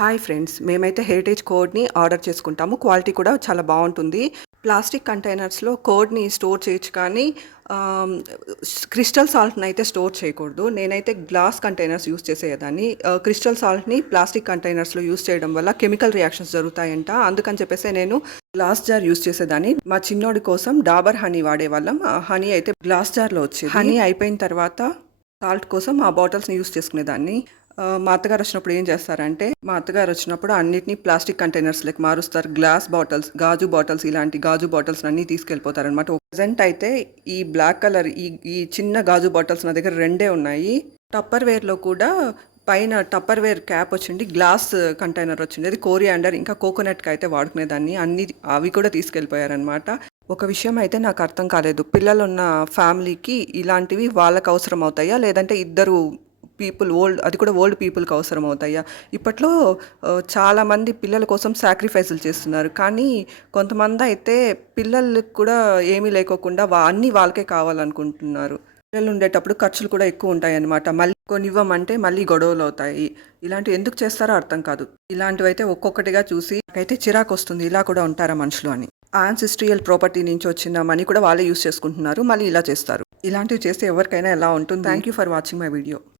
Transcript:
Hi friends మేమైతే heritage కోడ్ని order చేసుకుంటాము. క్వాలిటీ కూడా చాలా బాగుంటుంది. ప్లాస్టిక్ కంటైనర్స్లో కోడ్ని స్టోర్ చేయొచ్చు కానీ క్రిస్టల్ సాల్ట్ని అయితే స్టోర్ చేయకూడదు. నేనైతే గ్లాస్ కంటైనర్స్ యూస్ చేసేదాన్ని. క్రిస్టల్ సాల్ట్ని ప్లాస్టిక్ కంటైనర్స్లో యూస్ చేయడం వల్ల కెమికల్ రియాక్షన్స్ జరుగుతాయంట. అందుకని చెప్పేసి నేను గ్లాస్ జార్ యూస్ చేసేదాన్ని. మా చిన్నోడి కోసం డాబర్ హనీ వాడేవాళ్ళం ఆ హనీ అయితే గ్లాస్ జార్లో వచ్చేది. హనీ అయిపోయిన తర్వాత సాల్ట్ కోసం ఆ బాటిల్స్ని యూస్ చేసుకునేదాన్ని. మా అత్తగారు వచ్చినప్పుడు ఏం చేస్తారంటే మా అత్తగారు వచ్చినప్పుడు అన్నిటినీ ప్లాస్టిక్ కంటైనర్స్ లైక్ మారుస్తారు. గ్లాస్ బాటిల్స్ గాజు బాటిల్స్ ఇలాంటి గాజు బాటిల్స్ అన్నీ తీసుకెళ్ళిపోతారనమాట ప్రజెంట్ అయితే ఈ బ్లాక్ కలర్ ఈ ఈ చిన్న గాజు బాటిల్స్ నా దగ్గర రెండే ఉన్నాయి. టప్పర్ వేర్లో కూడా పైన టప్పర్ వేర్ క్యాప్ వచ్చింది గ్లాస్ కంటైనర్ వచ్చింది. అది కోరియాండర్ ఇంకా కోకోనట్కి అయితే వాడుకునేదాన్ని. అన్ని అవి కూడా తీసుకెళ్ళిపోయారనమాట ఒక విషయం అయితే నాకు అర్థం కాలేదు. పిల్లలు ఉన్న ఫ్యామిలీకి ఇలాంటివి వాళ్ళకు అవసరం అవుతాయా లేదంటే ఇద్దరు పీపుల్ ఓల్డ్ అది కూడా ఓల్డ్ పీపుల్కి అవసరం అవుతాయా ఇప్పట్లో చాలామంది పిల్లల కోసం సాక్రిఫైసులు చేస్తున్నారు. కానీ కొంతమంది అయితే పిల్లలకు కూడా ఏమీ లేకోకుండా వా అన్నీ వాళ్ళకే కావాలనుకుంటున్నారు. పిల్లలు ఉండేటప్పుడు ఖర్చులు కూడా ఎక్కువ ఉంటాయన్నమాట. మళ్ళీ కొన్ని ఇవ్వమంటే మళ్ళీ గొడవలు అవుతాయి ఇలాంటివి ఎందుకు చేస్తారో అర్థం కాదు. ఇలాంటివి అయితే ఒక్కొక్కటిగా చూసి నాకైతే చిరాకు వస్తుంది ఇలా కూడా ఉంటారా మనుషులు అని. ఆన్సిస్ట్రియల్ ప్రాపర్టీ నుంచి వచ్చిన మనీ కూడా వాళ్ళే యూస్ చేసుకుంటున్నారు. మళ్ళీ ఇలా చేస్తారు. ఇలాంటివి చేస్తే ఎవరికైనా ఎలా ఉంటుంది? Thank you for watching my video.